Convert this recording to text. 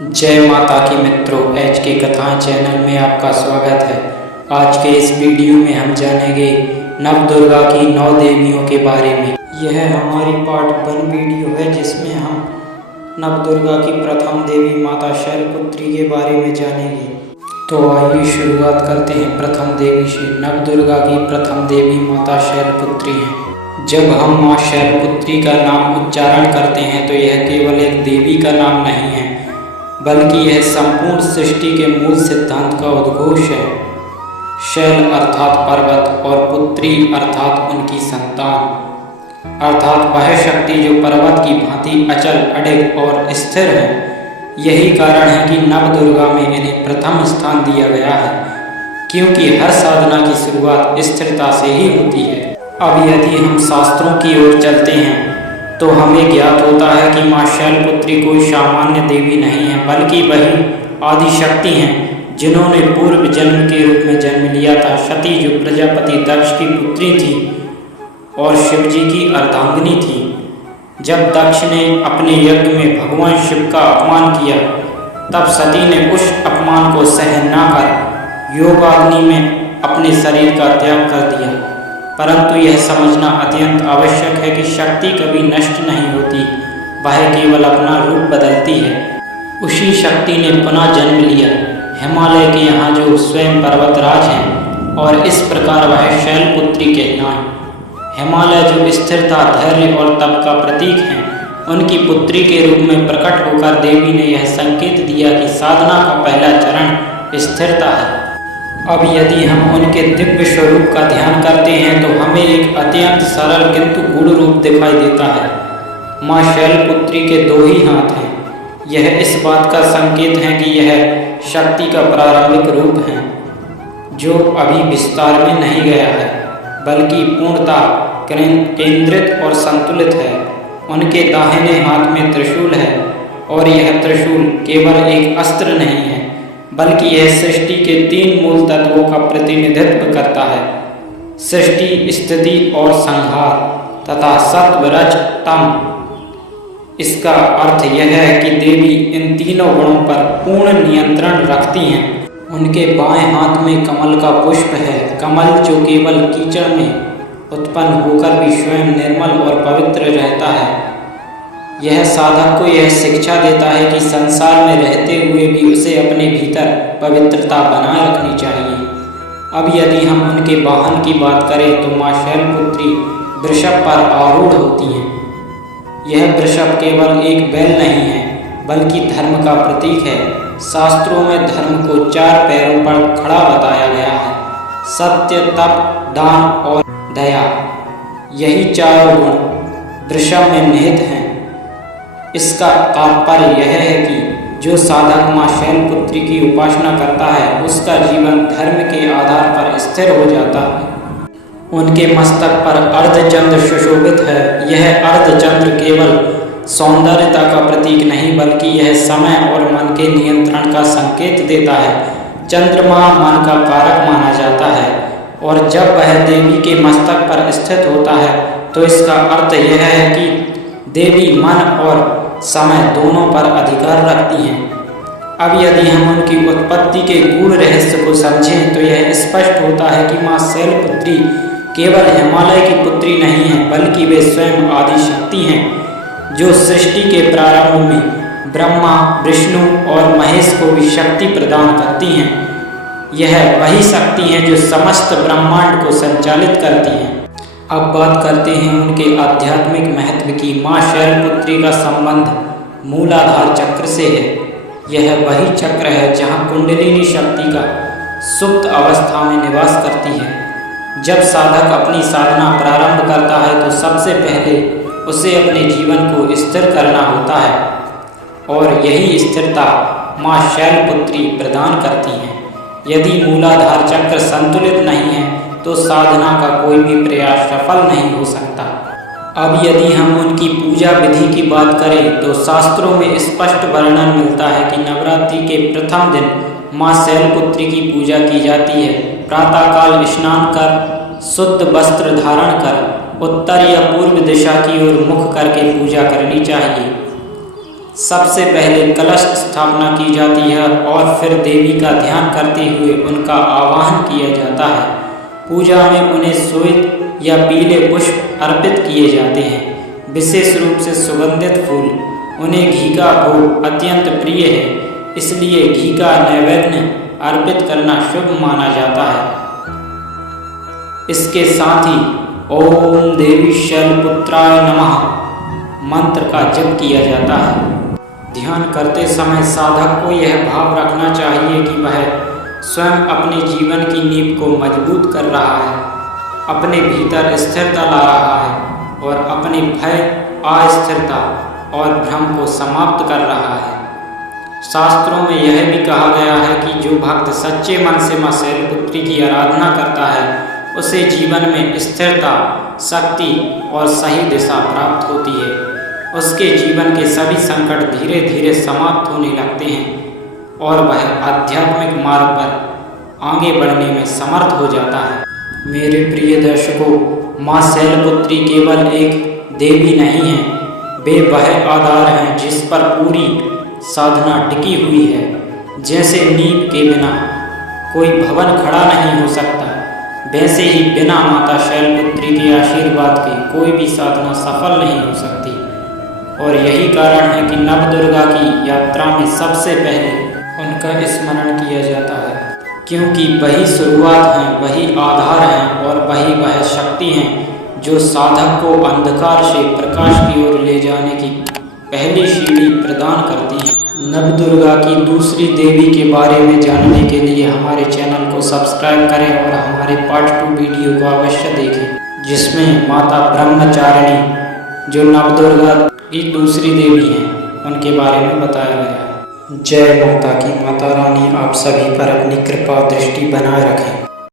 जय माता की मित्रों, एच के कथाएं चैनल में आपका स्वागत है। आज के इस वीडियो में हम जानेंगे नवदुर्गा की 9 देवियों के बारे में। यह हमारी पार्ट 1 वीडियो है जिसमें हम नवदुर्गा की प्रथम देवी माता शैलपुत्री के बारे में जानेंगे। तो आइए शुरुआत करते हैं प्रथम देवी से। नवदुर्गा की प्रथम देवी माता शैलपुत्री हैं। जब हम माँ शैलपुत्री का नाम उच्चारण करते हैं तो यह केवल एक देवी का नाम नहीं है, बल्कि यह संपूर्ण सृष्टि के मूल सिद्धांत का उद्घोष है। शैल अर्थात पर्वत और पुत्री अर्थात उनकी संतान, अर्थात वह शक्ति जो पर्वत की भांति अचल अडिग और स्थिर है। यही कारण है कि नवदुर्गा में इन्हें प्रथम स्थान दिया गया है, क्योंकि हर साधना की शुरुआत स्थिरता से ही होती है। अब यदि हम शास्त्रों की ओर चलते हैं तो हमें ज्ञात होता है कि माँ शैलपुत्री कोई सामान्य देवी नहीं है, बल्कि वही आदिशक्ति हैं जिन्होंने पूर्व जन्म के रूप में जन्म लिया था। सती जो प्रजापति दक्ष की पुत्री थी और शिवजी की अर्धांगिनी थी। जब दक्ष ने अपने यज्ञ में भगवान शिव का अपमान किया, तब सती ने उस अपमान को सहन न कर योगाग्नि में अपने शरीर का त्याग कर दिया। परंतु यह समझना अत्यंत आवश्यक है कि शक्ति कभी नष्ट नहीं होती, वह केवल अपना रूप बदलती है। उसी शक्ति ने पुनः जन्म लिया हिमालय के यहाँ, जो स्वयं पर्वतराज हैं, और इस प्रकार वह शैलपुत्री कहलाए। हिमालय जो स्थिरता, धैर्य और तप का प्रतीक हैं, उनकी पुत्री के रूप में प्रकट होकर देवी ने यह संकेत दिया कि साधना का पहला चरण स्थिरता है। अब यदि हम उनके दिव्य स्वरूप का ध्यान करते हैं तो हमें एक अत्यंत सरल किंतु गूढ़ रूप दिखाई देता है। माँ शैलपुत्री के 2 ही हाथ हैं। यह इस बात का संकेत है कि यह शक्ति का प्रारंभिक रूप है, जो अभी विस्तार में नहीं गया है, बल्कि पूर्णतः केंद्रित और संतुलित है। उनके दाहिने हाथ में त्रिशूल है, और यह त्रिशूल केवल एक अस्त्र नहीं है, बल्कि यह सृष्टि के 3 मूल तत्वों का प्रतिनिधित्व करता है: सृष्टि, स्थिति और संहार, तथा सत्व, रज, तम। इसका अर्थ यह है कि देवी इन तीनों गुणों पर पूर्ण नियंत्रण रखती हैं। उनके बाएं हाथ में कमल का पुष्प है। कमल जो केवल कीचड़ में उत्पन्न होकर भी स्वयं निर्मल और पवित्र रहता है। यह साधक को यह शिक्षा देता है कि संसार में रहते हुए भी उसे अपने भीतर पवित्रता बनाए रखनी चाहिए। अब यदि हम उनके वाहन की बात करें तो माँ शैलपुत्री वृषभ पर आरूढ़ होती हैं। यह वृषभ केवल एक बैल नहीं है, बल्कि धर्म का प्रतीक है। शास्त्रों में धर्म को 4 पैरों पर खड़ा बताया गया है: सत्य, तप, दान और दया। यही 4 गुण वृषभ में निहित हैं। इसका तात्पर्य यह है कि जो साधक माँ शैलपुत्री की उपासना करता है, उसका जीवन धर्म के आधार पर स्थिर हो जाता है। उनके मस्तक पर अर्धचंद्र सुशोभित है। यह अर्धचंद्र केवल सौंदर्यता का प्रतीक नहीं, बल्कि यह समय और मन के नियंत्रण का संकेत देता है। चंद्रमा मन का कारक माना जाता है, और जब वह देवी के मस्तक पर स्थित होता है तो इसका अर्थ यह है कि देवी मन और समय दोनों पर अधिकार रखती हैं। अब यदि हम उनकी उत्पत्ति के गूढ़ रहस्य को समझें तो यह स्पष्ट होता है कि माँ शैलपुत्री केवल हिमालय की पुत्री नहीं है, बल्कि वे स्वयं आदिशक्ति हैं, जो सृष्टि के प्रारंभ में ब्रह्मा, विष्णु और महेश को भी शक्ति प्रदान करती हैं। यह वही शक्ति है जो समस्त ब्रह्मांड को संचालित करती है। अब बात करते हैं उनके आध्यात्मिक महत्व की। माँ शैलपुत्री का संबंध मूलाधार चक्र से है। यह वही चक्र है जहाँ कुंडलिनी शक्ति का सुप्त अवस्था में निवास करती है। जब साधक अपनी साधना प्रारंभ करता है तो सबसे पहले उसे अपने जीवन को स्थिर करना होता है, और यही स्थिरता माँ शैलपुत्री प्रदान करती हैं। यदि मूलाधार चक्र संतुलित नहीं है तो साधना का कोई भी प्रयास सफल नहीं हो सकता। अब यदि हम उनकी पूजा विधि की बात करें तो शास्त्रों में स्पष्ट वर्णन मिलता है कि नवरात्रि के प्रथम दिन माँ शैलपुत्री की पूजा की जाती है। प्रातःकाल स्नान कर, शुद्ध वस्त्र धारण कर, उत्तर या पूर्व दिशा की ओर मुख करके पूजा करनी चाहिए। सबसे पहले कलश स्थापना की जाती है और फिर देवी का ध्यान करते हुए उनका आवाहन किया जाता है। पूजा में उन्हें श्वेत या पीले पुष्प अर्पित किए जाते हैं, विशेष रूप से सुगंधित फूल। उन्हें घी का भोग अत्यंत प्रिय है, इसलिए घी का नैवेद्य अर्पित करना शुभ माना जाता है। इसके साथ ही ओम देवी शैलपुत्राय नमः मंत्र का जप किया जाता है। ध्यान करते समय साधक को यह भाव रखना चाहिए कि वह स्वयं अपने जीवन की नींव को मजबूत कर रहा है, अपने भीतर स्थिरता ला रहा है और अपने भय, अस्थिरता और भ्रम को समाप्त कर रहा है। शास्त्रों में यह भी कहा गया है कि जो भक्त सच्चे मन से मां शैलपुत्री की आराधना करता है उसे जीवन में स्थिरता, शक्ति और सही दिशा प्राप्त होती है। उसके जीवन के सभी संकट धीरे धीरे समाप्त होने लगते हैं और वह आध्यात्मिक मार्ग पर आगे बढ़ने में समर्थ हो जाता है। मेरे प्रिय दर्शकों, मां शैलपुत्री केवल एक देवी नहीं है, वे वह आधार हैं जिस पर पूरी साधना टिकी हुई है। जैसे नींव के बिना कोई भवन खड़ा नहीं हो सकता, वैसे ही बिना माता शैलपुत्री के आशीर्वाद के कोई भी साधना सफल नहीं हो सकती। और यही कारण है कि नवदुर्गा की यात्रा में सबसे पहले उनका स्मरण किया जाता है, क्योंकि वही शुरुआत हैं, वही आधार हैं और वही वह शक्ति हैं जो साधक को अंधकार से प्रकाश की ओर ले जाने की पहली सीढ़ी प्रदान करती हैं। नवदुर्गा की दूसरी देवी के बारे में जानने के लिए हमारे चैनल को सब्सक्राइब करें और हमारे पार्ट 2 वीडियो को अवश्य देखें, जिसमें माता ब्रह्मचारिणी जो नवदुर्गा की दूसरी देवी हैं उनके बारे में बताया गया है। जय माता की। माता रानी आप सभी पर अपनी कृपा दृष्टि बनाए रखें।